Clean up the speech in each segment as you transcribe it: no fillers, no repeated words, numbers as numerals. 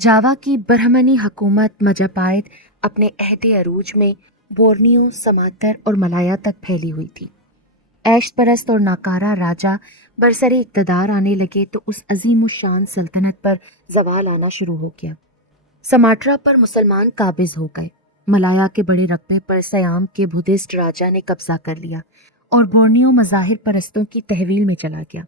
जावा की बरहमनी हुकूमत मजापायत अपने अहद अरूज में बोर्नियो, समातर और मलाया तक फैली हुई थी। ऐश परस्त और नाकारा राजा बरसरे इक़्तिदार आने लगे तो उस अजीम शान सल्तनत पर जवाल आना शुरू हो गया। समाट्रा पर मुसलमान काबिज हो गए। मलाया के बड़े रकबे पर सयाम के बुद्धिस्ट राजा ने कब्जा कर लिया और बोर्नियो मज़ाहिर परस्तों की तहवील में चला गया।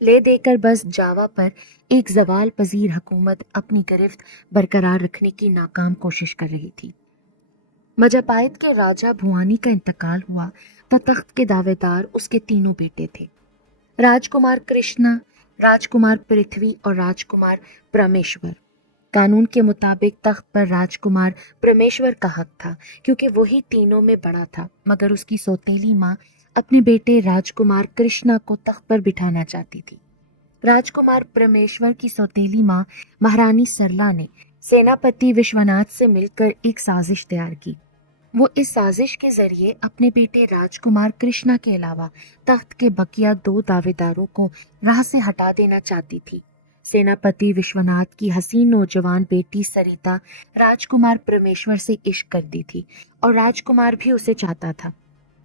ले देकर बस जावा पर एक जवाल पजीर हुकूमत अपनी गिरफ्त बरकरार रखने की नाकाम कोशिश कर रही थी। मजापायत के राजा भुआनी का इंतकाल हुआ तो तख्त के दावेदार उसके तीनों बेटे थे, राजकुमार कृष्णा, राजकुमार पृथ्वी और राजकुमार परमेश्वर। कानून के मुताबिक तख्त पर राजकुमार परमेश्वर का हक था क्योंकि वही तीनों में बड़ा था, मगर उसकी सौतेली माँ अपने बेटे राजकुमार कृष्णा को तख्त पर बिठाना चाहती थी। राजकुमार परमेश्वर की सौतेली माँ महारानी सरला ने सेनापति विश्वनाथ से मिलकर एक साजिश तैयार की। वो इस साजिश के जरिए अपने बेटे राजकुमार कृष्णा के अलावा तख्त के बकिया 2 दावेदारों को राह से हटा देना चाहती थी। सेनापति विश्वनाथ की हसीन नौजवान बेटी सरिता राजकुमार परमेश्वर से इश्क करती थी और राजकुमार भी उसे चाहता था।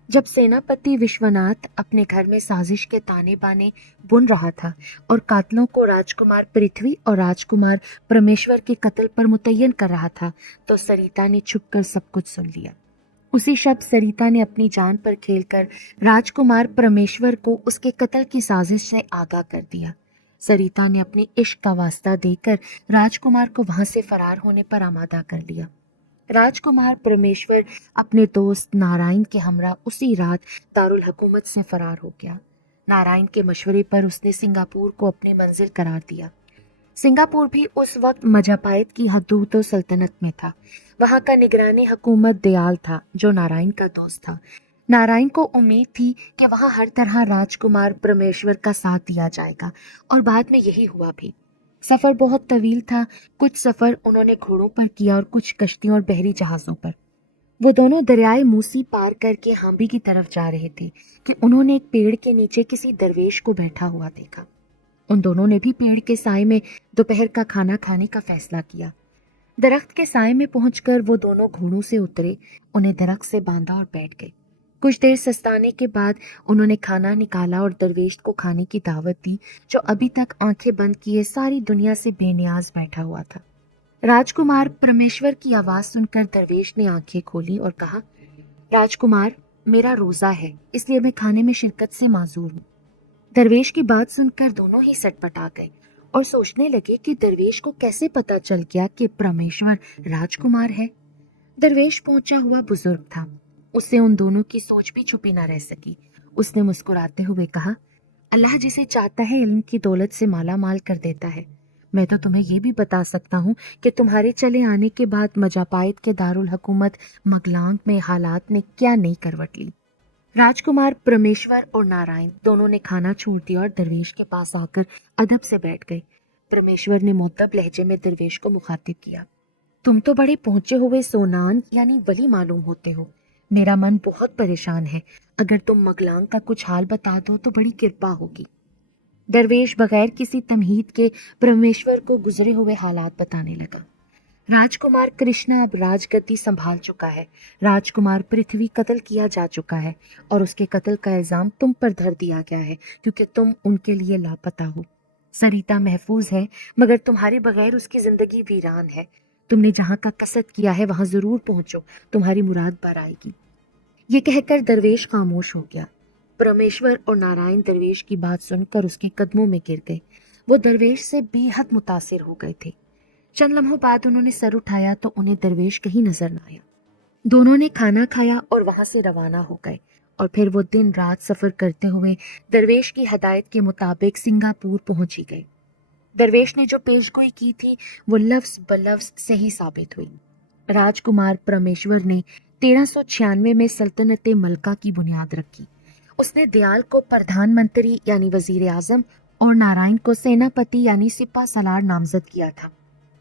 जब सेनापति विश्वनाथ अपने घर में साजिश के ताने बाने बुन रहा था और कातलों को राजकुमार पृथ्वी और राजकुमार परमेश्वर के कत्ल पर मुतय्यन कर रहा था, तो सरिता ने छुपकर सब कुछ सुन लिया। उसी शब्द सरिता ने अपनी जान पर खेलकर राजकुमार परमेश्वर को उसके कत्ल की साजिश से आगाह कर दिया। सरिता ने अपने इश्क का वास्ता देकर राजकुमार को वहां से फरार होने पर आमादा कर लिया। राजकुमार परमेश्वर अपने दोस्त नारायण के हमरा उसी रात दारुल हुकूमत से फरार हो गया। नारायण के मशवरे पर उसने सिंगापुर को अपनी मंजिल करार दिया। सिंगापुर भी उस वक्त मजापायत की हदूद सल्तनत में था। वहां का निगरानी हुकूमत दयाल था, जो नारायण का दोस्त था। नारायण को उम्मीद थी कि वहां हर तरह राजकुमार परमेश्वर का साथ दिया जाएगा, और बाद में यही हुआ भी। सफर बहुत तवील था। कुछ सफर उन्होंने घोड़ों पर किया और कुछ कश्तियों और बहरी जहाजों पर। वो दोनों दरियाए मूसी पार करके हांबी की तरफ जा रहे थे कि उन्होंने एक पेड़ के नीचे किसी दरवेश को बैठा हुआ देखा। उन दोनों ने भी पेड़ के साए में दोपहर का खाना खाने का फैसला किया। दरख्त के साए में पहुंचकर वो दोनों घोड़ों से उतरे, उन्हें दरख्त से बांधा और बैठ गए। कुछ देर सस्ताने के बाद उन्होंने खाना निकाला और दरवेश को खाने की दावत दी, जो अभी तक आंखें बंद किए सारी दुनिया से बेनियाज बैठा हुआ था। राजकुमार परमेश्वर की आवाज सुनकर दरवेश ने आंखें खोली और कहा, राजकुमार, मेरा रोजा है, इसलिए मैं खाने में शिरकत से माजूर हूँ। दरवेश की बात सुनकर दोनों ही सटपटा गए और सोचने लगे कि दरवेश को कैसे पता चल गया कि परमेश्वर राजकुमार है। दरवेश पहुंचा हुआ बुजुर्ग था। उससे उन दोनों की सोच भी छुपी न रह सकी। उसने मुस्कुराते हुए कहा, अल्लाह जिसे चाहता है इल्म की दौलत से माला माल कर देता है। मैं तो तुम्हें ये भी बता सकता हूँ कि तुम्हारे चले आने के बाद मजापायत के दारुल हुकूमत मगलांग में हालात ने क्या नई करवट ली। राजकुमार परमेश्वर और नारायण दोनों ने खाना छोड़ दिया और दरवेश के पास आकर अदब से बैठ गए। परमेश्वर ने मुअद्दब लहजे में दरवेश को मुखातिब किया, तुम तो बड़े पहुंचे हुए सोनान यानी वली मालूम होते हो। मेरा मन बहुत परेशान है। अगर तुम मगलांग का कुछ हाल बता दो तो बड़ी कृपा होगी। दरवेश बगैर किसी तमहीद के परमेश्वर को गुजरे हुए हालात बताने लगा। राजकुमार कृष्णा अब राजगद्दी संभाल चुका है। राजकुमार पृथ्वी कत्ल किया जा चुका है और उसके कत्ल का इल्जाम तुम पर धर दिया गया है क्योंकि तुम उनके लिए लापता हो। सरिता महफूज है, मगर तुम्हारे बगैर उसकी जिंदगी वीरान है। तुमने जहाँ का कसद किया है वहां जरूर पहुंचो, तुम्हारी मुराद पर आएगी। ये कहकर दरवेश खामोश हो गया। परमेश्वर और नारायण दरवेश की बात सुनकर उसके कदमों में गिर गए। वो दरवेश से बेहद मुतासिर हो गए थे। चंद लम्हों बाद उन्होंने सर उठाया तो उन्हें दरवेश कहीं नजर न आया। दोनों ने खाना खाया और वहां से रवाना हो गए, और फिर वो दिन रात सफर करते हुए दरवेश की हदायत के मुताबिक सिंगापुर पहुंच ही गए। दरवेश ने जो पेशगोई की थी वो लफ्ज बलफ्ज सही साबित हुई। राजकुमार परमेश्वर ने 1396 में सल्तनत मलका की बुनियाद रखी। उसने दयाल को प्रधानमंत्री यानी वजीर आजम और नारायण को सेनापति यानी सिपा सलार नामजद किया था।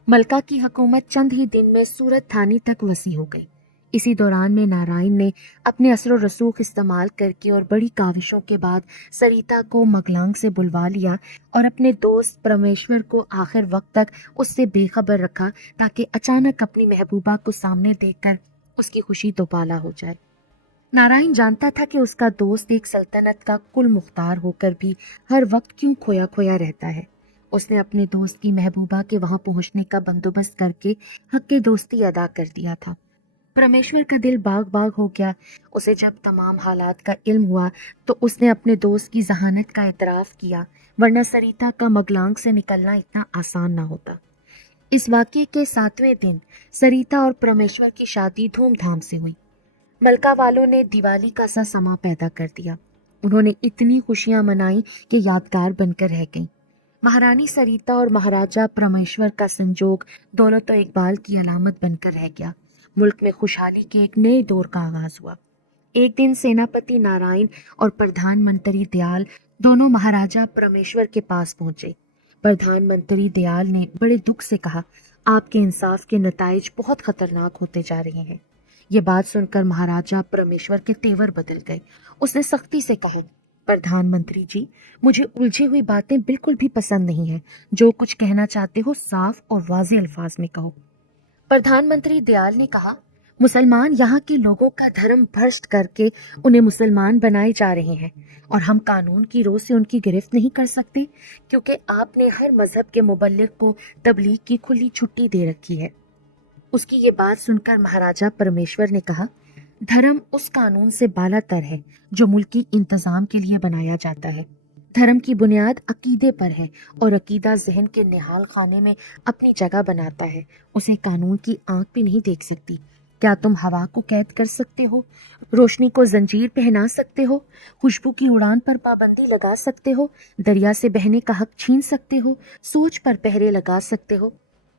मलका की हुकूमत चंद ही दिन में सूरत थानी तक वसी हो गई। اسی دوران میں نارائن نے اپنے اثر و رسوخ استعمال کر کے اور بڑی کاوشوں کے بعد سریتا کو مگلانگ سے بلوا لیا اور اپنے دوست پرمیشور کو آخر وقت تک اس سے بے خبر رکھا تاکہ اچانک اپنی محبوبہ کو سامنے دیکھ کر اس کی خوشی دوبالا ہو جائے۔ نارائن جانتا تھا کہ اس کا دوست ایک سلطنت کا کل مختار ہو کر بھی ہر وقت کیوں کھویا کھویا رہتا ہے۔ اس نے اپنے دوست کی محبوبہ کے وہاں پہنچنے کا بندوبست کر کے حق دوستی ادا کر دیا تھا۔ پرمیشور کا دل باغ باغ ہو گیا۔ اسے جب تمام حالات کا علم ہوا تو اس نے اپنے دوست کی ذہانت کا اعتراف کیا، ورنہ سریتا کا مگلانگ سے نکلنا اتنا آسان نہ ہوتا۔ اس واقعے کے 7ویں دن سریتا اور پرمیشور کی شادی دھوم دھام سے ہوئی۔ ملکہ والوں نے دیوالی کا سا سما پیدا کر دیا۔ انہوں نے اتنی خوشیاں منائی کہ یادگار بن کر رہ گئیں۔ مہارانی سریتا اور مہاراجہ پرمیشور کا سنجوگ دولت و اقبال کی علامت بن کر رہ گیا۔ ملک میں خوشحالی کے ایک نئے دور کا آغاز ہوا۔ ایک دن سیناپتی نارائن اور پردھان منتری دیال دونوں مہاراجہ پرمیشور کے پاس پہنچے۔ پردھان منتری دیال نے بڑے دکھ سے کہا، آپ کے انصاف کے نتائج بہت خطرناک ہوتے جا رہے ہیں۔ یہ بات سن کر مہاراجہ پرمیشور کے تیور بدل گئے۔ اس نے سختی سے کہا، پردھان منتری جی، مجھے الجھی ہوئی باتیں بالکل بھی پسند نہیں ہیں۔ جو کچھ کہنا چاہتے ہو صاف اور واضح الفاظ میں کہو۔ پردھان منتری دیال نے کہا، مسلمان یہاں کے لوگوں کا دھرم بھرشٹ کر کے انہیں مسلمان بنائے جا رہے ہیں، اور ہم قانون کی رو سے ان کی گرفت نہیں کر سکتے کیونکہ آپ نے ہر مذہب کے مبلغ کو تبلیغ کی کھلی چھٹی دے رکھی ہے۔ اس کی یہ بات سن کر مہاراجہ پرمیشور نے کہا، دھرم اس قانون سے بالا تر ہے جو ملکی انتظام کے لیے بنایا جاتا ہے۔ دھرم کی بنیاد عقیدے پر ہے اور عقیدہ ذہن کے نہال خانے میں اپنی جگہ بناتا ہے۔ اسے قانون کی آنکھ بھی نہیں دیکھ سکتی۔ کیا تم ہوا کو قید کر سکتے ہو؟ روشنی کو زنجیر پہنا سکتے ہو؟ خوشبو کی اڑان پر پابندی لگا سکتے ہو؟ دریا سے بہنے کا حق چھین سکتے ہو؟ سوچ پر پہرے لگا سکتے ہو؟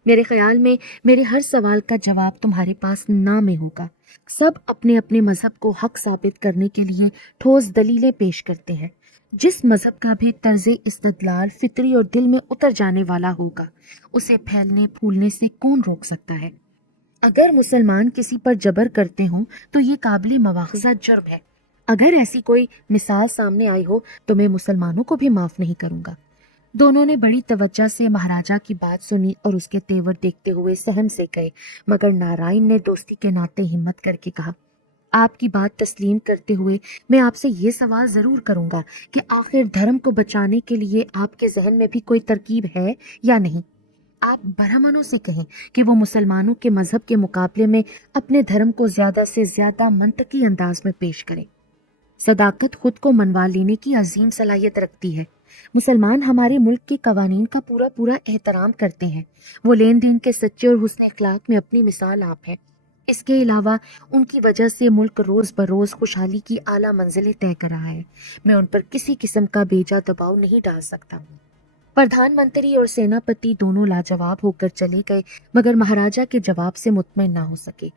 میرے خیال میں میرے ہر سوال کا جواب تمہارے پاس نہ میں ہوگا۔ سب اپنے اپنے مذہب کو حق ثابت کرنے کے لیے ٹھوس دلیلیں پیش کرتے ہیں۔ جس مذہب کا بھی طرز استدلال فطری اور دل میں اتر جانے والا ہوگا، اسے پھیلنے پھولنے سے کون روک سکتا ہے؟ اگر مسلمان کسی پر جبر کرتے ہوں تو یہ قابل مواخذہ جرم ہے۔ اگر ایسی کوئی مثال سامنے آئی ہو تو میں مسلمانوں کو بھی معاف نہیں کروں گا۔ دونوں نے بڑی توجہ سے مہاراجہ کی بات سنی اور اس کے تیور دیکھتے ہوئے سہم سے گئے، مگر نارائن نے دوستی کے ناطے ہمت کر کے کہا، آپ کی بات تسلیم کرتے ہوئے میں آپ سے یہ سوال ضرور کروں گا کہ آخر دھرم کو بچانے کے لیے آپ کے ذہن میں بھی کوئی ترکیب ہے یا نہیں؟ آپ برہمنوں سے کہیں کہ وہ مسلمانوں کے مذہب کے مقابلے میں اپنے دھرم کو زیادہ سے زیادہ منطقی انداز میں پیش کریں۔ صداقت خود کو منوا لینے کی عظیم صلاحیت رکھتی ہے۔ مسلمان ہمارے ملک کے قوانین کا پورا پورا احترام کرتے ہیں۔ وہ لین دین کے سچے اور حسن اخلاق میں اپنی مثال آپ ہیں۔ اس کے علاوہ ان کی وجہ سے ملک روز بروز خوشحالی کی اعلیٰ منزلیں طے کر رہا ہے۔ میں ان پر کسی قسم کا بیجا دباؤ نہیں ڈال سکتا۔ پردھان منتری اور سیناپتی دونوں لاجواب ہو کر چلے گئے، مگر مہاراجہ کے جواب سے مطمئن نہ ہو سکے۔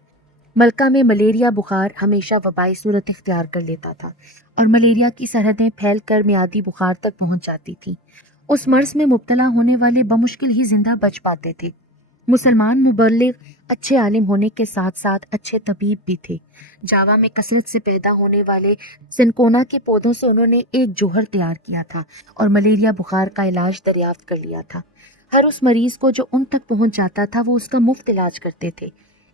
ملکہ میں ملیریا بخار ہمیشہ وبائی صورت اختیار کر لیتا تھا اور ملیریا کی سرحدیں پھیل کر میعادی بخار تک پہنچ جاتی تھیں۔ اس مرض میں مبتلا ہونے والے بمشکل ہی زندہ بچ پاتے تھے۔ مسلمان مبلغ اچھے عالم ہونے کے ساتھ ساتھ اچھے طبیب بھی تھے۔ جاوا میں کثرت سے پیدا ہونے والے سنکونا کے پودوں سے انہوں نے ایک جوہر تیار کیا تھا اور ملیریا بخار کا علاج دریافت کر لیا تھا۔ ہر اس مریض کو جو ان تک پہنچ جاتا تھا وہ اس کا مفت علاج کرتے تھے۔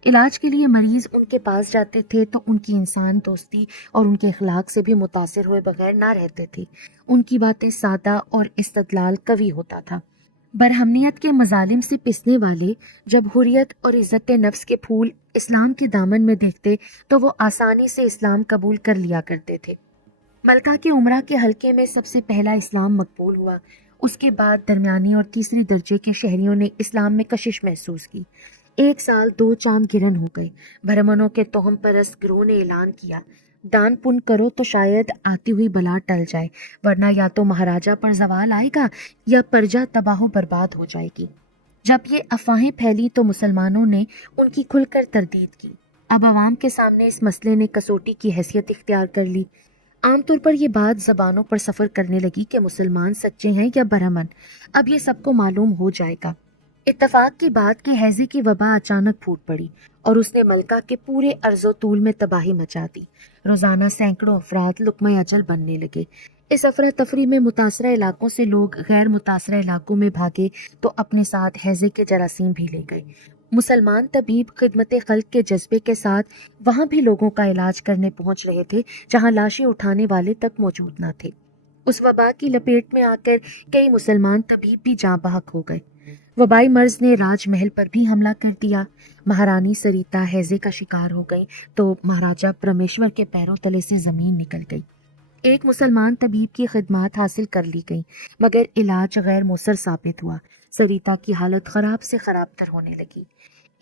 علاج کے لیے مریض ان کے پاس جاتے تھے تو ان کی انسان دوستی اور ان کے اخلاق سے بھی متاثر ہوئے بغیر نہ رہتے تھے۔ ان کی باتیں سادہ اور استدلال قوی ہوتا تھا۔ برہمنیت کے مظالم سے پسنے والے جب حریت اور عزت نفس کے پھول اسلام کے دامن میں دیکھتے تو وہ آسانی سے اسلام قبول کر لیا کرتے تھے۔ ملکہ کے عمرہ کے حلقے میں سب سے پہلا اسلام مقبول ہوا۔ اس کے بعد درمیانی اور تیسری درجے کے شہریوں نے اسلام میں کشش محسوس کی۔ 1 سال 2 چاند گرن ہو گئے۔ برہمنوں کے توہم پرست گروہ نے اعلان کیا، دان پن کرو تو شاید آتی ہوئی بلا ٹل جائے، ورنہ یا تو مہاراجہ پر زوال آئے گا یا پرجا تباہ و برباد ہو جائے گی۔ جب یہ افواہیں پھیلی تو مسلمانوں نے ان کی کھل کر تردید کی۔ اب عوام کے سامنے اس مسئلے نے کسوٹی کی حیثیت اختیار کر لی۔ عام طور پر یہ بات زبانوں پر سفر کرنے لگی کہ مسلمان سچے ہیں یا برہمن۔ اب یہ سب کو معلوم ہو جائے گا۔ इत्तफाक की बात कि हैजे की वबा अचानक फूट पड़ी और उसने मलका के पूरे अर्जो तूल में तबाही मचा दी। रोजाना सैकड़ों अफराद लुक्मा अजल बनने लगे। इस अफरा तफरी में मुतासरा इलाकों से लोग गैर मुतासरा इलाकों में भागे तो अपने साथ हैजे के जरासीम भी ले गए। मुसलमान तबीब खिदमत खल्क के जज्बे के साथ वहां भी लोगों का इलाज करने पहुंच रहे थे जहां लाशें उठाने वाले तक मौजूद न थे। उस वबा की लपेट में आकर कई मुसलमान तबीब भी जाँ बहक हो गए। वबाई मर्ज ने राजमहल पर भी हमला कर दिया। महारानी सरिता हैजे का शिकार हो गई तो महाराजा परमेश्वर के पैरों तले से जमीन निकल गई। एक मुसलमान तबीब की खिदमत हासिल कर ली गई मगर इलाज गैर मौसर साबित हुआ। सरिता की हालत खराब से खराब तर होने लगी।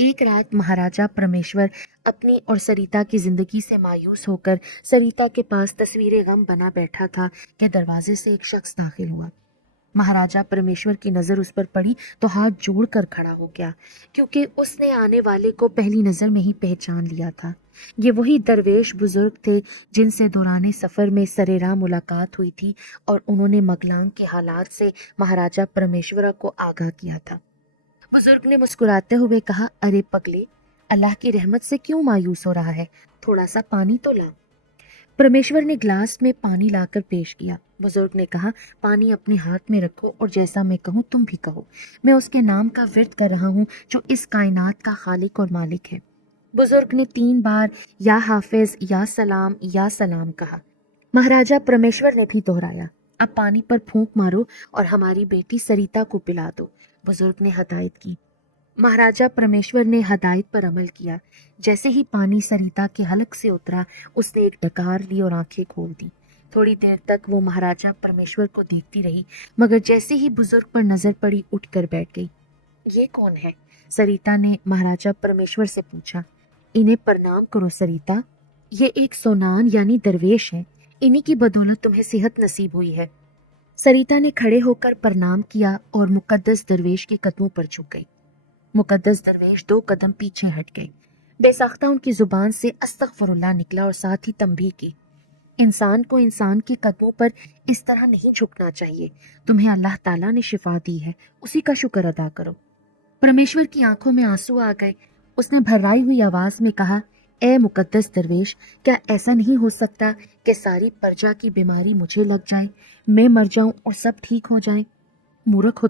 एक रात महाराजा परमेश्वर अपनी और सरिता की जिंदगी से मायूस होकर सरिता के पास तस्वीर गम बना बैठा था कि दरवाजे से एक शख्स दाखिल हुआ। महाराजा परमेश्वर की नजर उस पर पड़ी तो हाथ जोड़कर खड़ा हो गया क्योंकि उसने आने वाले को पहली नजर में ही पहचान लिया था। ये वही दरवेश बुजुर्ग थे जिनसे दौरान सफर में सरेराह मुलाकात हुई थी और उन्होंने मगलांग के हालात से महाराजा परमेश्वर को आगाह किया था। बुजुर्ग ने मुस्कुराते हुए कहा, अरे पगले, अल्लाह की रहमत से क्यों मायूस हो रहा है? थोड़ा सा पानी तो ला। परमेश्वर ने ग्लास में पानी लाकर पेश किया। बुजुर्ग ने कहा, पानी अपने हाथ में रखो और जैसा मैं कहूँ तुम भी कहो। मैं उसके नाम का विर्द कर रहा हूँ जो इस कायनात का खालिक और मालिक है। बुजुर्ग ने 3 बार या हाफिज या सलाम कहा। महाराजा परमेश्वर ने भी दोहराया, अब पानी पर फूंक मारो और हमारी बेटी सरिता को पिला दो। बुजुर्ग ने हदायत की। महाराजा परमेश्वर ने हदायत पर अमल किया। जैसे ही पानी सरिता के हलक से उतरा उसने एक डकार ली और आंखें खोल दी। थोड़ी देर तक वो महाराजा परमेश्वर को देखती रही मगर जैसे ही बुजुर्ग पर नजर पड़ी उठकर बैठ गई। ये कौन है? सरिता ने महाराजा परमेश्वर से पूछा। इन्हें प्रणाम करो सरिता, ये एक सोनान यानी दरवेश है। इन्हीं की बदौलत तुम्हें सेहत नसीब हुई है। सरिता ने खड़े होकर प्रणाम किया और मुकद्दस दरवेश के कदमों पर झुक गई। मुकद्दस दरवेश 2 कदम पीछे हट गए। बेसाख्ता उनकी जुबान से अस्तगफिरुल्लाह निकला और साथ ही तंबीह की, इंसान को इंसान के कदमों पर इस तरह नहीं झुकना चाहिए। तुम्हें अल्लाह ताला ने शिफा दी है, उसी का शुक्र अदा करो। परमेश्वर की आंखों में आंसू आ गए। उसने भर्राई हुई आवाज में कहा, ए मुकद्दस दरवेश, क्या ऐसा नहीं हो सकता कि सारी प्रजा की बीमारी मुझे लग जाए, मैं मर जाऊं और सब ठीक हो जाए? मूर्ख हो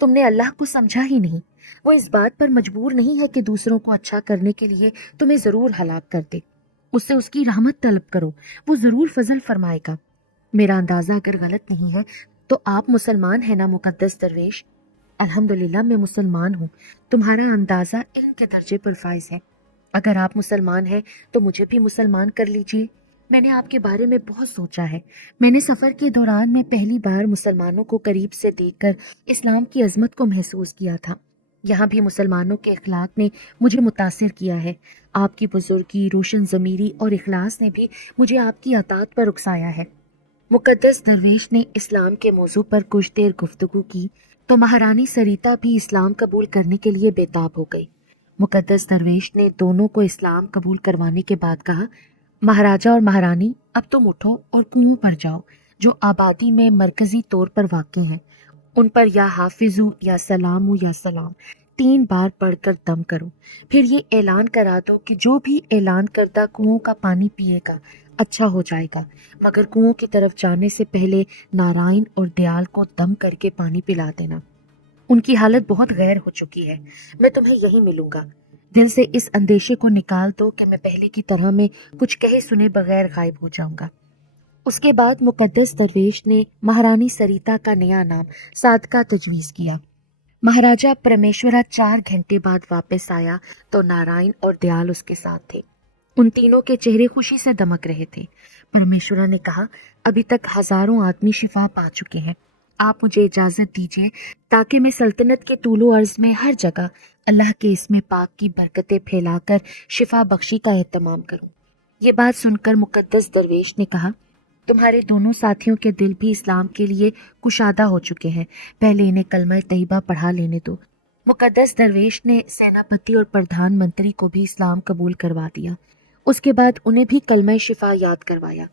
तुमने अल्लाह को समझा ही नहीं। वो इस बात पर मजबूर नहीं है कि दूसरों को अच्छा करने के लिए तुम्हें जरूर हलाक कर दे। उससे उसकी रहमत तलब करो, वो जरूर फजल फरमाएगा। मेरा अंदाजा अगर गलत नहीं है तो आप मुसलमान हैं ना मुकद्दस दरवेश? अल्हम्दुलिल्लाह मैं मुसलमान हूँ। तुम्हारा अंदाजा इल्म के दर्जे पर फाइज है। अगर आप मुसलमान हैं तो मुझे भी मुसलमान कर लीजिए। मैंने आपके बारे में बहुत सोचा है। मैंने सफ़र के दौरान में पहली बार मुसलमानों को करीब से देखकर इस्लाम की अजमत को महसूस किया था। यहाँ भी मुसलमानों के इखलाक ने मुझे मुतासिर किया है। आपकी बुजुर्गी, रोशन ज़मीरी और इखलास ने भी मुझे आपकी अतात पर उकसाया है। मुकद्दस दरवेश ने इस्लाम के मौजू पर कुछ देर गुफ्तगू की तो महारानी सरिता भी इस्लाम कबूल करने के लिए बेताब हो गई। मुकद्दस दरवेश ने दोनों को इस्लाम कबूल करवाने के बाद कहा, महाराजा और महारानी, अब तुम उठो और कुओं पर जाओ जो आबादी में मरकजी तौर पर वाक़ हैं। उन पर या हाफिजू या सलामू या सलाम 3 बार पढ़कर दम करो। फिर ये ऐलान करा दो कि जो भी ऐलान करदा कुओं का पानी पिएगा अच्छा हो जाएगा, मगर कुओं की तरफ जाने से पहले नारायण और दयाल को दम करके पानी पिला देना। उनकी हालत बहुत गैर हो चुकी है। मैं तुम्हें यहीं मिलूंगा। दिल से इस अंदेशे को निकाल दो कि मैं पहले की तरह में कुछ कहे सुने बगैर गायब हो जाऊंगा। उसके बाद मुकद्दस दरवेश ने महारानी सरिता का नया नाम सादका तजवीज़ किया। महाराजा परमेश्वरा 4 घंटे बाद वापस आया तो नारायण और दयाल उसके साथ थे। उन तीनों के चेहरे खुशी से दमक रहे थे। परमेश्वरा ने कहा, अभी तक हजारों आदमी शिफा पा चुके हैं। आप मुझे इजाज़त दीजिए ताकि मैं सल्तनत के तूलो अर्ज में हर जगह अल्लाह के इसमें पाक की बरकतें फैलाकर शिफा बख्शी का एहतमाम करूं। ये बात सुनकर मुकद्दस दरवेश ने कहा, तुम्हारे दोनों साथियों के दिल भी इस्लाम के लिए कुशादा हो चुके हैं। पहले इन्हें कलमा तैयबा पढ़ा लेने दो। मुकद्दस दरवेश ने सेनापति और प्रधानमंत्री को भी इस्लाम कबूल करवा दिया। उसके बाद उन्हें भी कलमा शिफा याद करवाया।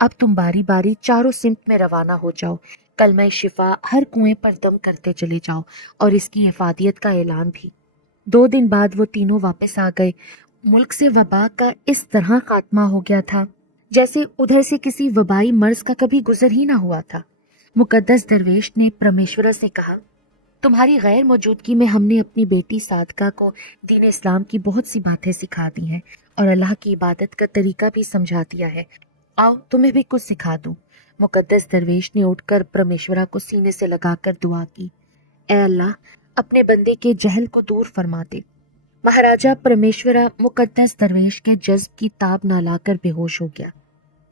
अब तुम बारी बारी चारों सिमत में रवाना हो जाओ। کلمہ شفا ہر کنویں پر دم کرتے چلے جاؤ اور اس کی افادیت کا اعلان بھی۔ 2 دن بعد وہ تینوں واپس آ گئے۔ ملک سے وبا کا اس طرح خاتمہ ہو گیا تھا جیسے ادھر سے کسی وبائی مرض کا کبھی گزر ہی نہ ہوا تھا۔ مقدس درویش نے پرمیشورا سے کہا، تمہاری غیر موجودگی میں ہم نے اپنی بیٹی صادقہ کو دین اسلام کی بہت سی باتیں سکھا دی ہیں اور اللہ کی عبادت کا طریقہ بھی سمجھا دیا ہے۔ آؤ تمہیں بھی کچھ سکھا دوں۔ مقدس درویش نے اٹھ کر پرمیشورا کو سینے سے لگا کر دعا کی، اے اللہ اپنے بندے کے جہل کو دور فرما دے۔ مہاراجہ پرمیشورا مقدس درویش کے جذب کی تاب نہ لا کر بے ہوش ہو گیا۔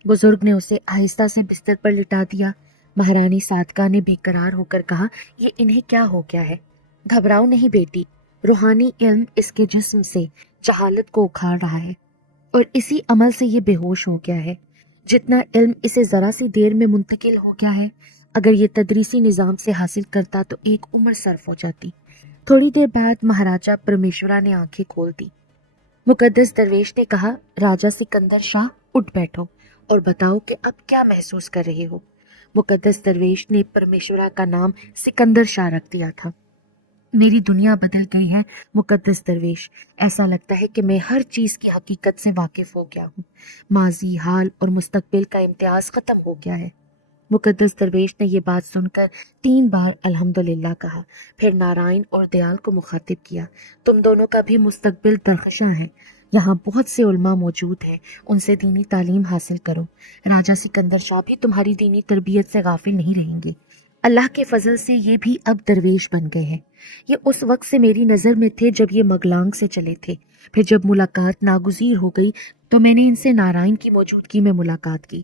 بزرگ نے اسے آہستہ سے بستر پر لٹا دیا۔ مہارانی صادقہ نے بے قرار ہو کر کہا، یہ انہیں کیا ہو گیا ہے؟ گھبراؤ نہیں بیٹی، روحانی علم اس کے جسم سے جہالت کو اکھاڑ رہا ہے اور اسی عمل سے یہ بے ہوش ہو گیا ہے۔ جتنا علم اسے ذرا سی دیر میں منتقل ہو گیا ہے، اگر یہ تدریسی نظام سے حاصل کرتا تو ایک عمر صرف ہو جاتی۔ تھوڑی دیر بعد مہاراجہ پرمیشورا نے آنکھیں کھول دی۔ مقدس درویش نے کہا، راجہ سکندر شاہ اٹھ بیٹھو اور بتاؤ کہ اب کیا محسوس کر رہے ہو۔ مقدس درویش نے پرمیشورا کا نام سکندر شاہ رکھ دیا تھا۔ میری دنیا بدل گئی ہے مقدس درویش، ایسا لگتا ہے کہ میں ہر چیز کی حقیقت سے واقف ہو گیا ہوں۔ ماضی، حال اور مستقبل کا امتیاز ختم ہو گیا ہے۔ مقدس درویش نے یہ بات سن کر 3 بار الحمدللہ کہا، پھر نارائن اور دیال کو مخاطب کیا، تم دونوں کا بھی مستقبل درخشاں ہے۔ یہاں بہت سے علماء موجود ہیں، ان سے دینی تعلیم حاصل کرو۔ راجہ سکندر شاہ بھی تمہاری دینی تربیت سے غافل نہیں رہیں گے۔ اللہ کے فضل سے یہ بھی اب درویش بن گئے ہیں۔ یہ اس وقت سے میری نظر میں تھے جب یہ مگلانگ سے چلے تھے، پھر جب ملاقات ناگزیر ہو گئی تو میں نے ان سے نارائن کی موجودگی میں ملاقات کی۔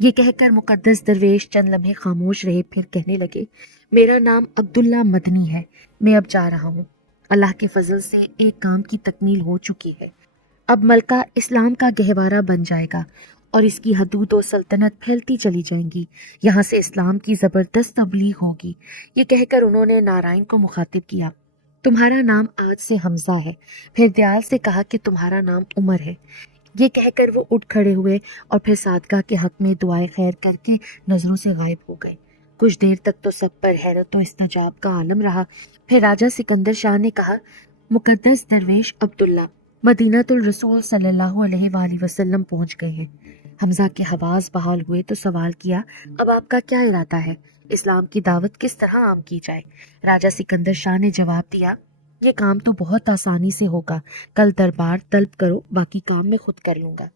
یہ کہہ کر مقدس درویش چند لمحے خاموش رہے، پھر کہنے لگے، میرا نام عبداللہ مدنی ہے، میں اب جا رہا ہوں۔ اللہ کے فضل سے ایک کام کی تکمیل ہو چکی ہے، اب ملکہ اسلام کا گہوارہ بن جائے گا اور اس کی حدود و سلطنت پھیلتی چلی جائیں گی، یہاں سے اسلام کی زبردست تبلیغ ہوگی۔ یہ کہہ کر انہوں نے نارائن کو مخاطب کیا، تمہارا نام آج سے حمزہ ہے۔ پھر دیال سے کہا کہ تمہارا نام عمر ہے۔ یہ کہہ کر وہ اٹھ کھڑے ہوئے اور پھر صادقہ کے حق میں دعائے خیر کر کے نظروں سے غائب ہو گئے۔ کچھ دیر تک تو سب پر حیرت و استعجاب کا عالم رہا۔ پھر راجہ سکندر شاہ نے کہا، مقدس درویش عبداللہ مدینۃ الرسول صلی اللہ علیہ وآلہ وسلم پہنچ گئے ہیں۔ حمزہ کے حواس بحال ہوئے تو سوال کیا، اب آپ کا کیا ارادہ ہے؟ اسلام کی دعوت کس طرح عام کی جائے؟ راجہ سکندر شاہ نے جواب دیا، یہ کام تو بہت آسانی سے ہوگا، کل دربار طلب کرو، باقی کام میں خود کر لوں گا۔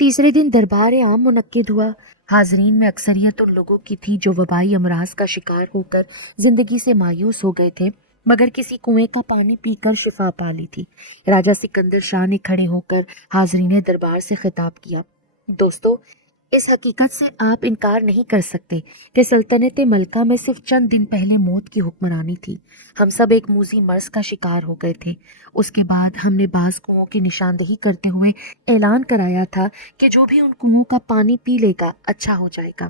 تیسرے دن دربار عام منعقد ہوا۔ حاضرین میں اکثریت ان لوگوں کی تھی جو وبائی امراض کا شکار ہو کر زندگی سے مایوس ہو گئے تھے، مگر کسی کنویں کا پانی پی کر شفا پا لی تھی۔ راجہ سکندر شاہ نے کھڑے ہو کر حاضرین دربار سے خطاب کیا، دوستو، اس حقیقت سے آپ انکار نہیں کر سکتے کہ سلطنت ملکہ میں صرف چند دن پہلے موت کی حکمرانی تھی۔ ہم سب ایک موذی مرض کا شکار ہو گئے تھے۔ اس کے بعد ہم نے بعض کنوؤں کی نشاندہی کرتے ہوئے اعلان کرایا تھا کہ جو بھی ان کنوؤں کا پانی پی لے گا اچھا ہو جائے گا۔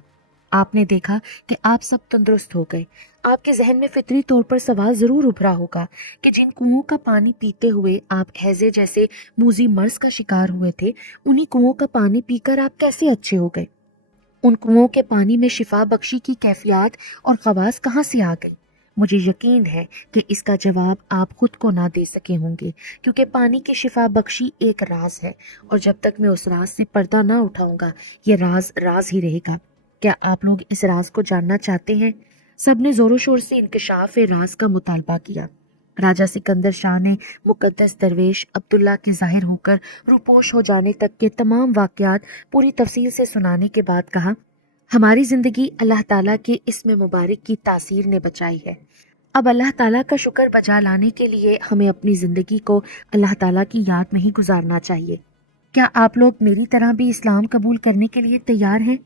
آپ نے دیکھا کہ آپ سب تندرست ہو گئے۔ آپ کے ذہن میں فطری طور پر سوال ضرور ابھرا ہوگا کہ جن کنوؤں کا پانی پیتے ہوئے آپ ہیضے جیسے موذی مرض کا شکار ہوئے تھے، انہی کنوؤں کا پانی پی کر آپ کیسے اچھے ہو گئے؟ ان کنوؤں کے پانی میں شفا بخشی کی کیفیات اور خواص کہاں سے آ گئی؟ مجھے یقین ہے کہ اس کا جواب آپ خود کو نہ دے سکے ہوں گے، کیونکہ پانی کی شفا بخشی ایک راز ہے، اور جب تک میں اس راز سے پردہ نہ اٹھاؤں گا یہ راز راز ہی رہے گا۔ کیا آپ لوگ اس راز کو جاننا چاہتے ہیں؟ سب نے زور و شور سے انکشاف راز کا مطالبہ کیا۔ راجہ سکندر شاہ نے مقدس درویش عبداللہ کے ظاہر ہو کر روپوش ہو جانے تک کے تمام واقعات پوری تفصیل سے سنانے کے بعد کہا، ہماری زندگی اللہ تعالیٰ کے اسم مبارک کی تاثیر نے بچائی ہے۔ اب اللہ تعالیٰ کا شکر بجا لانے کے لیے ہمیں اپنی زندگی کو اللہ تعالیٰ کی یاد میں ہی گزارنا چاہیے۔ کیا آپ لوگ میری طرح بھی اسلام قبول کرنے کے لیے تیار ہیں؟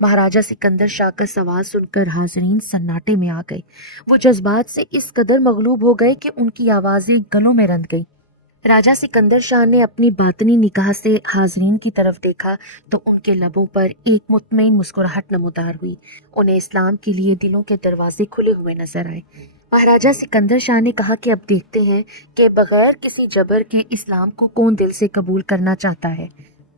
مہاراجہ سکندر شاہ کا سوال سن کر حاضرین سناٹے میں آ گئے۔ وہ جذبات سے اس قدر مغلوب ہو گئے کہ ان کی آوازیں گلوں میں رند گئیں۔ راجہ سکندر شاہ نے اپنی باطنی نگاہ سے حاضرین کی طرف دیکھا تو ان کے لبوں پر ایک مطمئن مسکراہٹ نمودار ہوئی۔ انہیں اسلام کے لیے دلوں کے دروازے کھلے ہوئے نظر آئے۔ مہاراجہ سکندر شاہ نے کہا کہ اب دیکھتے ہیں کہ بغیر کسی جبر کے اسلام کو کون دل سے قبول کرنا چاہتا ہے۔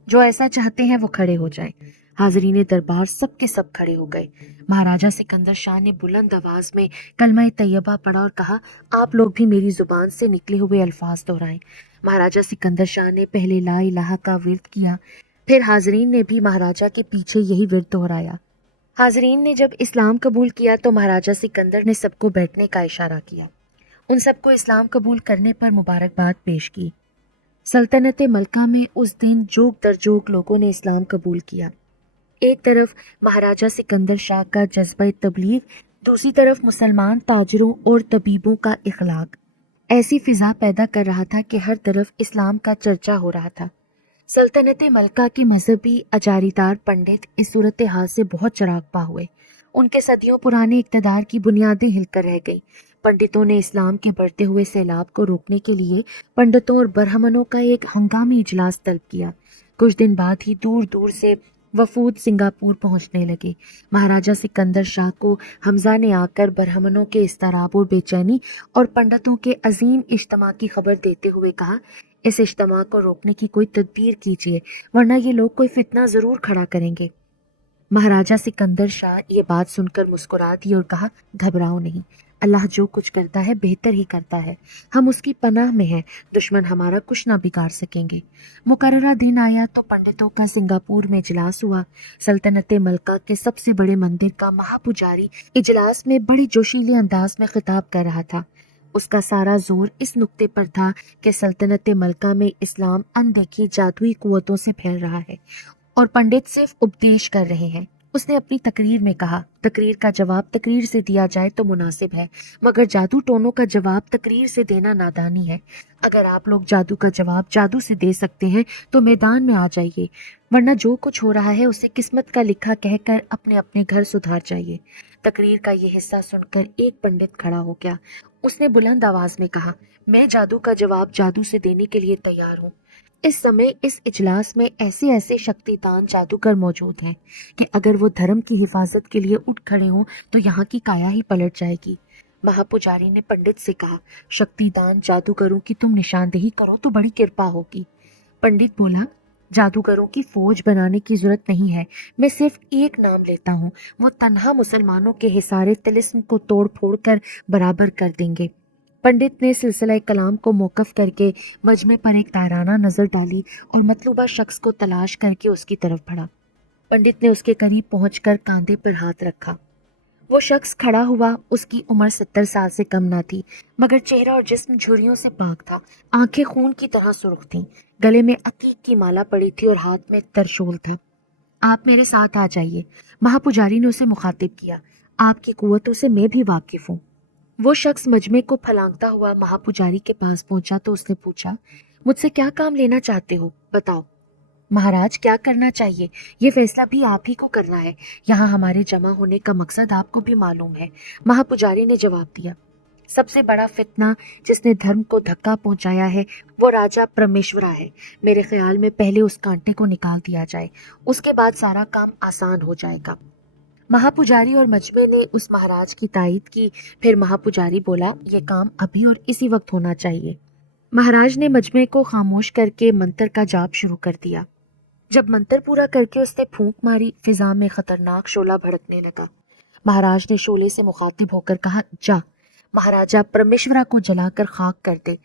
جو ایسا چاہتے ہیں وہ کھڑے ہو جائیں۔ हाजरीन दरबार सब के सब खड़े हो गए। महाराजा सिकंदर शाह ने बुलंद आवाज में कलमा तैयबा पढ़ा और कहा, आप लोग भी मेरी जुबान से निकले हुए अल्फाज दोहराएं। महाराजा सिकंदर शाह ने पहले ला इलाहा का विर्द किया, फिर हाजरीन ने भी महाराजा के पीछे यही विर्द दोहराया। हाजरीन ने जब इस्लाम कबूल किया तो महाराजा सिकंदर ने सबको बैठने का इशारा किया। उन सबको इस्लाम कबूल करने पर मुबारकबाद पेश की। सल्तनत मलका में उस दिन जोग दर जोग लोगों ने इस्लाम कबूल किया। एक तरफ महाराजा सिकंदर शाह का जज्बा तबलीग, दूसरी तरफ मुसलमान ताजरों और तबीबों का इखलाक ऐसी फिजा पैदा कर रहा था कि हर तरफ इस्लाम का चर्चा हो रहा था। सल्तनत मलका के मजहबी अजारीदार पंडित इस सूरत हाल से बहुत चरागपा हुए। उनके सदियों पुराने इक़्तिदार की बुनियादें हिलकर रह गई। पंडितों ने इस्लाम के बढ़ते हुए सैलाब को रोकने के लिए पंडितों और बरहमनों का एक हंगामी इजलास तलब किया। कुछ दिन बाद ही दूर दूर से वफूद सिंगापुर पहुंचने लगे। महाराजा सिकंदर शाह को हमजा ने आकर बरहमनों के इस्तराब और बेचैनी और पंडितों के अजीम इज्तिमा की खबर देते हुए कहा, इस इज्तिमा को रोकने की कोई तदबीर कीजिए, वरना ये लोग कोई फितना जरूर खड़ा करेंगे। महाराजा सिकंदर शाह ये बात सुनकर मुस्कुरा दी और कहा, घबराओ नहीं, अल्लाह जो कुछ करता है बेहतर ही करता है। हम उसकी पनाह में हैं, दुश्मन हमारा कुछ ना बिगाड़ सकेंगे। मुकर्ररा दिन आया तो पंडितों का सिंगापुर में इजलास हुआ। सल्तनत मलका के सबसे बड़े मंदिर का महापुजारी इजलास में बड़ी जोशीले अंदाज में खिताब कर रहा था। उसका सारा जोर इस नुक्ते पर था कि सल्तनत मलका में इस्लाम अनदेखी जादुई कुव्वतों से फैल रहा है और पंडित सिर्फ उपदेश कर रहे हैं। उसने अपनी तकरीर में कहा, तकरीर का जवाब तकरीर से दिया जाए तो मुनासिब है, मगर जादू टोनों का जवाब तकरीर से देना नादानी है। अगर आप लोग जादू का जवाब जादू से दे सकते हैं तो मैदान में आ जाइए, वरना जो कुछ हो रहा है उसे किस्मत का लिखा कहकर अपने अपने घर सुधार जाइए। तकरीर का ये हिस्सा सुनकर एक पंडित खड़ा हो गया। उसने बुलंद आवाज में कहा, मैं जादू का जवाब जादू से देने के लिए तैयार हूँ। इस समय इस इजलास में ऐसे ऐसे शक्तिदान जादूगर मौजूद हैं कि अगर वो धर्म की हिफाजत के लिए उठ खड़े हों तो यहाँ की काया ही पलट जाएगी। महापुजारी ने पंडित से कहा, शक्तिदान जादूगरों की तुम निशानदेही करो तो बड़ी कृपा होगी। पंडित बोला, जादूगरों की फौज बनाने की जरूरत नहीं है, मैं सिर्फ एक नाम लेता हूँ, वो तन्हा मुसलमानों के हिसारे तिलिस्म को तोड़ फोड़ कर बराबर कर देंगे। पंडित ने सिलसिला कलाम को मौकफ करके मजमे पर एक ताराना नजर डाली और मतलूबा शख्स को तलाश करके उसकी तरफ बढ़ा। पंडित ने उसके करीब पहुंचकर कांधे पर हाथ रखा। वो शख्स खड़ा हुआ। उसकी उम्र 70 साल से कम ना थी, मगर चेहरा और जिस्म झुर्रियों से पाक था। आंखें खून की तरह सुर्ख थीं, गले में अकीक की माला पड़ी थी और हाथ में त्रिशूल था। आप मेरे साथ आ जाइए, महापुजारी ने उसे मुखातिब किया, आपकी कुव्वतों से मैं भी वाकिफ हूँ। वो शख्स मजमे को फलांगता हुआ महापुजारी के पास पहुंचा तो उसने पूछा, मुझसे क्या काम लेना चाहते हो, बताओ। महाराज, क्या करना चाहिए ये फैसला भी आप ही को करना है। यहाँ हमारे जमा होने का मकसद आपको भी मालूम है, महापुजारी ने जवाब दिया। सबसे बड़ा फितना जिसने धर्म को धक्का पहुंचाया है वो राजा परमेश्वरा है। मेरे ख्याल में पहले उस कांटे को निकाल दिया जाए, उसके बाद सारा काम आसान हो जाएगा। महापुजारी और मजमे ने उस महाराज की तायीद की। फिर महापुजारी बोला, ये काम अभी और इसी वक्त होना चाहिए। महाराज ने मजमे को खामोश करके मंत्र का जाप शुरू कर दिया। जब मंत्र पूरा करके उसने फूंक मारी, फिजा में खतरनाक शोला भड़कने लगा। महाराज ने शोले से मुखातिब होकर कहा, जा महाराजा परमेश्वरा को जलाकर खाक कर दे।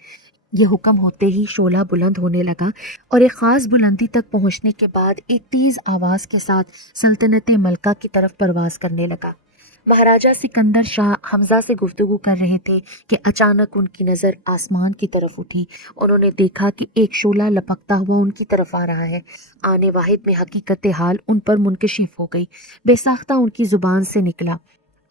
ये हुक्म होते ही शोला बुलंद होने लगा और एक खास बुलंदी तक पहुंचने के बाद एक तेज आवाज के साथ सल्तनत मलका की तरफ परवाज करने लगा। महाराजा सिकंदर शाह हमजा से गुफ्तगू कर रहे थे कि अचानक उनकी नज़र आसमान की तरफ उठी। उन्होंने देखा कि एक शोला लपकता हुआ उनकी तरफ आ रहा है। आने वाहिद में हकीकत हाल उन पर मुनकशिफ हो गई। बेसाख्ता उनकी जुबान से निकला,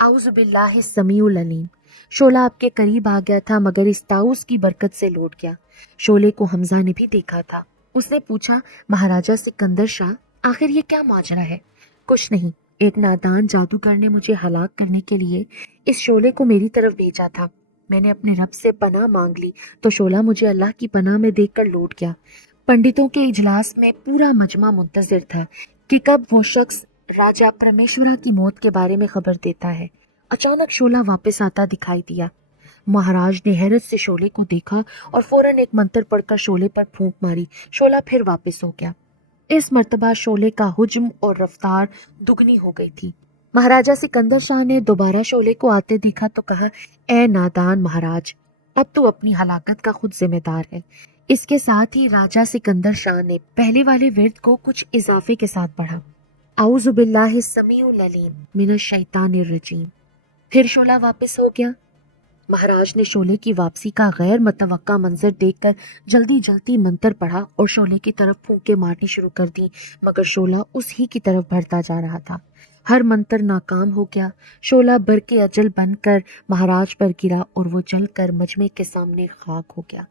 आउज़ु बिल्लाहि समीउल अलीम। शोला आपके करीब आ गया था, मगर इस ताउस की बरकत से लौट गया। शोले को हमजा ने भी देखा था। उसने पूछा, महाराजा सिकंदर शाह, आखिर ये क्या माजरा है? कुछ नहीं, एक नादान जादूगर ने मुझे हलाक करने के लिए इस शोले को मेरी तरफ भेजा था। मैंने अपने रब से पनाह मांग ली तो शोला मुझे अल्लाह की पनाह में देखकर लौट गया। पंडितों के इजलास में पूरा मजमा मुंतजिर था कि कब वो शख्स राजा परमेश्वरा की मौत के बारे में खबर देता है। अचानक शोला वापस आता दिखाई दिया। महाराज ने हैरत से शोले को देखा और फौरन एक मंत्र पढ़कर शोले पर फूंक मारी। शोला फिर वापस हो गया। इस मर्तबा शोले का हुज्म और रफ्तार दुगनी हो गई थी। महाराजा सिकंदर शाह ने दोबारा शोले को आते देखा तो कहा, ए नादान महाराज, अब तू अपनी हलाकत का खुद जिम्मेदार है। इसके साथ ही राजा सिकंदर शाह ने पहले वाले विर्द को कुछ इजाफे के साथ पढ़ा, आऊज़ु बिल्लाहि समीउल अलीम मिनश शैतानिर रजीम। फिर शोला वापस हो गया। महाराज ने शोले की वापसी का गैर मतवक्का मंजर देखकर जल्दी जल्दी मंतर पढ़ा और शोले की तरफ फूंके मारनी शुरू कर दी, मगर शोला उसी की तरफ बढ़ता जा रहा था। हर मंतर नाकाम हो गया। शोला बरके अजल बनकर महाराज पर गिरा और वो जलकर मजमे के सामने खाक हो गया।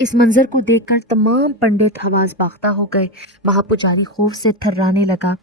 इस मंजर को देखकर तमाम पंडित हवास बाख्ता हो गए। महापुजारी खौफ से थर्राने लगा।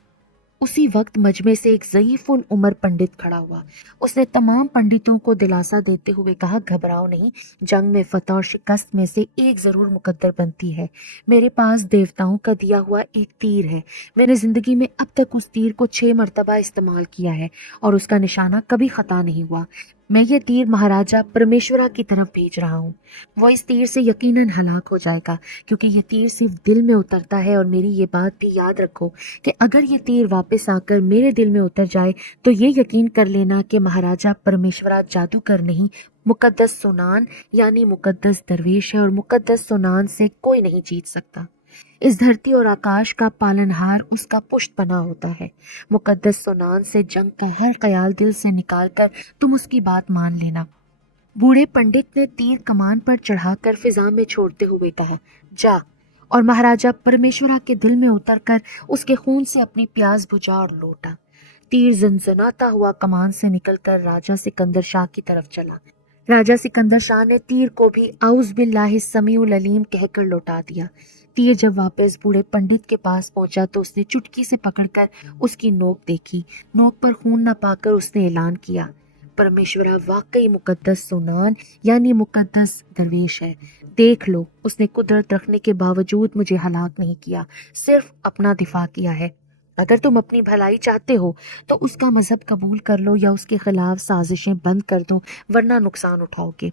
उसी वक्त मजमे से एक ज़ईफुल उमर पंडित खड़ा हुआ। उसने तमाम पंडितों को दिलासा देते हुए कहा, घबराओ नहीं, जंग में फतह और शिकस्त में से एक ज़रूर मुकद्दर बनती है। मेरे पास देवताओं का दिया हुआ एक तीर है। मैंने ज़िंदगी में अब तक उस तीर को 6 मरतबा इस्तेमाल किया है और उसका निशाना कभी ख़ता नहीं हुआ। मैं ये तीर महाराजा परमेश्वरा की तरफ भेज रहा हूँ। वो इस तीर से यकीनन हलाक हो जाएगा, क्योंकि ये तीर सिर्फ दिल में उतरता है। और मेरी ये बात भी याद रखो कि अगर ये तीर वापस आकर मेरे दिल में उतर जाए तो ये यकीन कर लेना कि महाराजा परमेश्वरा जादूगर नहीं, मुकद्दस सुनान यानी मुकद्दस दरवेश है, और मुकद्दस सुनान से कोई नहीं जीत सकता। इस धरती और आकाश का पालनहार उसका पुष्ट बना होता है। मुकद्दस सुनान से जंग का हर ख्याल दिल से निकाल कर तुम उसकी बात मान लेना। बूढ़े पंडित ने तीर कमान पर चढ़ाकर फिजा में छोड़ते हुए कहा, जा, और महाराजा परमेश्वरा के दिल में उतरकर उसके खून से अपनी प्यास बुझा और लौटा। तीर झनझनाता हुआ कमान से निकलकर राजा सिकंदर शाह की तरफ चला। राजा सिकंदर शाह ने तीर को भी आउज़ बिल्लाहि समीउल अलीम कहकर लौटा दिया। तीर जब वापस बूढ़े पंडित के पास पहुंचा तो उसने चुटकी से पकड़कर उसकी नोक देखी। नोक पर खून न पाकर उसने ऐलान किया, परमेश्वरा वाकई मुकद्दस सुनान यानी मुकद्दस दरवेश है। देख लो, उसने कुदरत रखने के बावजूद मुझे हलाक नहीं किया, सिर्फ अपना दिफा किया है। अगर तुम अपनी भलाई चाहते हो तो उसका मजहब कबूल कर लो या उसके खिलाफ साजिशें बंद कर दो, वरना नुकसान उठाओगे।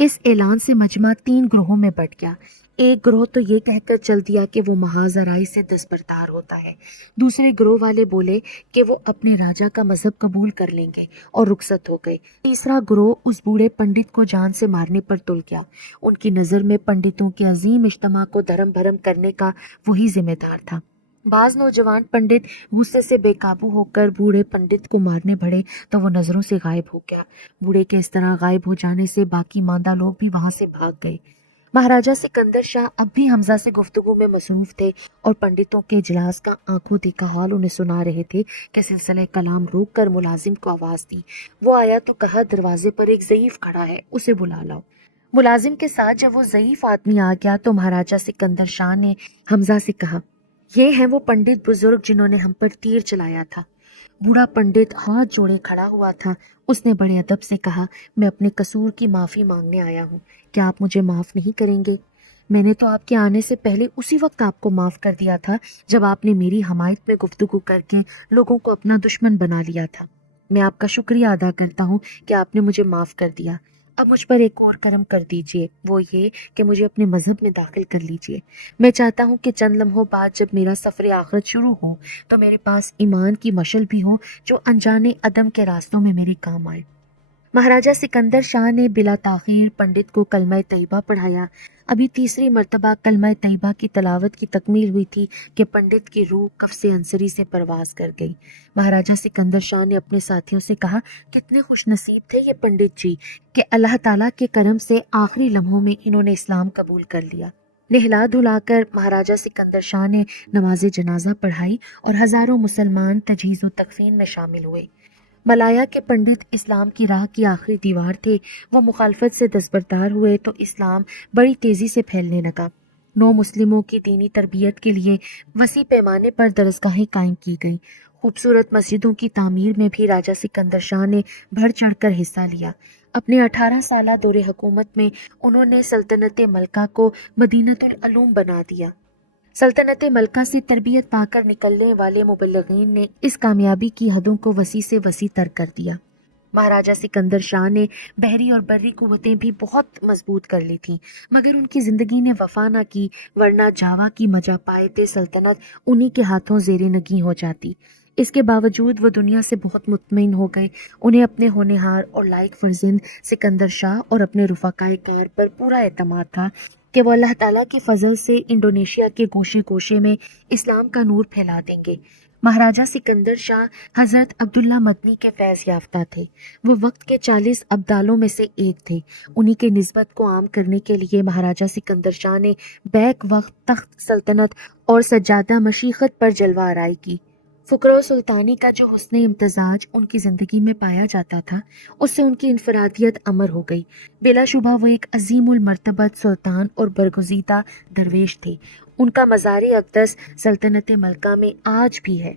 इस ऐलान से मजमा 3 ग्रोहों में बट गया। एक ग्रोह तो ये कहकर चल दिया कि वो महाजराई से दस्तबरदार होता है। दूसरे ग्रोह वाले बोले कि वो अपने राजा का मजहब कबूल कर लेंगे और रुखसत हो गए। तीसरा ग्रोह उस बूढ़े पंडित को जान से मारने पर तुल गया। उनकी नज़र में पंडितों के अजीम इज्तिमा को धर्म भरम करने का वही जिम्मेदार था। बाज नौजवान पंडित गुस्से से बेकाबू होकर बूढ़े पंडित को मारने बढ़े तो वो नजरों से गायब हो गया। बूढ़े के इस तरह गायब हो जाने से बाकी मांदा लोग भी वहां से भाग गए। महाराजा सिकंदर शाह अब भी हमजा से गुफ्तगू में मसरूफ थे और पंडितों के इजलास का आंखों देखा हाल उन्हें सुना रहे थे कि सिलसिला कलाम रोक कर मुलाजिम को आवाज दी। वो आया तो कहा, दरवाजे पर एक ज़ईफ खड़ा है, उसे बुला लाओ। मुलाजिम के साथ जब वो ज़ईफ आदमी आ गया तो महाराजा सिकंदर शाह ने हमजा से कहा, ये हैं वो पंडित बुजुर्ग जिन्होंने हम पर तीर चलाया था। बूढ़ा पंडित हाथ जोड़े खड़ा हुआ था। उसने बड़े अदब से कहा, मैं अपने कसूर की माफ़ी मांगने आया हूँ, क्या आप मुझे माफ़ नहीं करेंगे? मैंने तो आपके आने से पहले उसी वक्त आपको माफ़ कर दिया था जब आपने मेरी हमायत में गुफ्तगू करके लोगों को अपना दुश्मन बना लिया था। मैं आपका शुक्रिया अदा करता हूँ कि आपने मुझे माफ़ कर दिया। अब मुझ पर एक और करम कर दीजिए, वो ये कि मुझे अपने मज़हब में दाखिल कर लीजिए। मैं चाहता हूँ कि चंद लम्हों बाद जब मेरा सफ़र आखिरत शुरू हो तो मेरे पास ईमान की मशल भी हो जो अनजाने अदम के रास्तों में मेरे काम आए। महाराजा सिकंदर शाह ने बिला ताखीर पंडित को कलमा तैयबा पढ़ाया। अभी तीसरी मर्तबा कलमा तैयबा की तलावत की तकमील हुई थी कि पंडित की रूह कफ्से अंसरी से परवाज कर गई। महाराजा सिकंदर शाह ने अपने साथियों से कहा, कितने खुश नसीब थे ये पंडित जी कि अल्लाह ताला के करम से आखिरी लम्हों में इन्होंने इस्लाम कबूल कर लिया। नहला धुलाकर महाराजा सिकंदर शाह ने नमाज जनाजा पढ़ाई और हजारों मुसलमान तजहीज़ व तकफीन में शामिल हुए। मलाया के पंडित इस्लाम की राह की आखिरी दीवार थे। वो मुखालफत से दस्तबरदार हुए तो इस्लाम बड़ी तेज़ी से फैलने लगा। नौ मुस्लिमों की दीनी तरबियत के लिए वसी पैमाने पर दरसगाहें कायम की गई। खूबसूरत मस्जिदों की तामीर में भी राजा सिकंदर शाह ने बढ़ चढ़कर हिस्सा लिया। अपने 18 साला दौरे हुकूमत में उन्होंने सल्तनत मलका को मदीनतुल अलूम बना दिया। सल्तनत मलका से तरबियत पाकर निकलने वाले मुबल्लिगीन ने इस कामयाबी की हदों को वसी से वसी तर कर दिया। مہاراجہ سکندر شاہ نے بحری اور بری قوتیں بھی بہت مضبوط کر لی تھیں، مگر ان کی زندگی نے وفا نہ کی، ورنہ جاوا کی مجاپائت سلطنت انہی کے ہاتھوں زیر نگیں ہو جاتی۔ اس کے باوجود وہ دنیا سے بہت مطمئن ہو گئے۔ انہیں اپنے ہونہار اور لائق فرزند سکندر شاہ اور اپنے رفقائے کار پر پورا اعتماد تھا کہ وہ اللہ تعالیٰ کے فضل سے انڈونیشیا کے گوشے گوشے میں اسلام کا نور پھیلا دیں گے۔ مہاراجہ سکندر شاہ حضرت عبداللہ مدنی کے فیض یافتہ تھے۔ وہ وقت کے 40 ابدالوں میں سے ایک تھے۔ انہی کے نسبت کو عام کرنے کے لیے مہاراجہ سکندر شاہ نے بیک وقت تخت سلطنت اور سجادہ مشیخت پر جلوہ آرائی کی۔ فقر و سلطانی کا جو حسن امتزاج ان کی زندگی میں پایا جاتا تھا، اس سے ان کی انفرادیت امر ہو گئی۔ بلا شبہ وہ ایک عظیم المرتبت سلطان اور برگزیدہ درویش تھے۔ ان کا مزار اقدس سلطنت ملکہ میں آج بھی ہے۔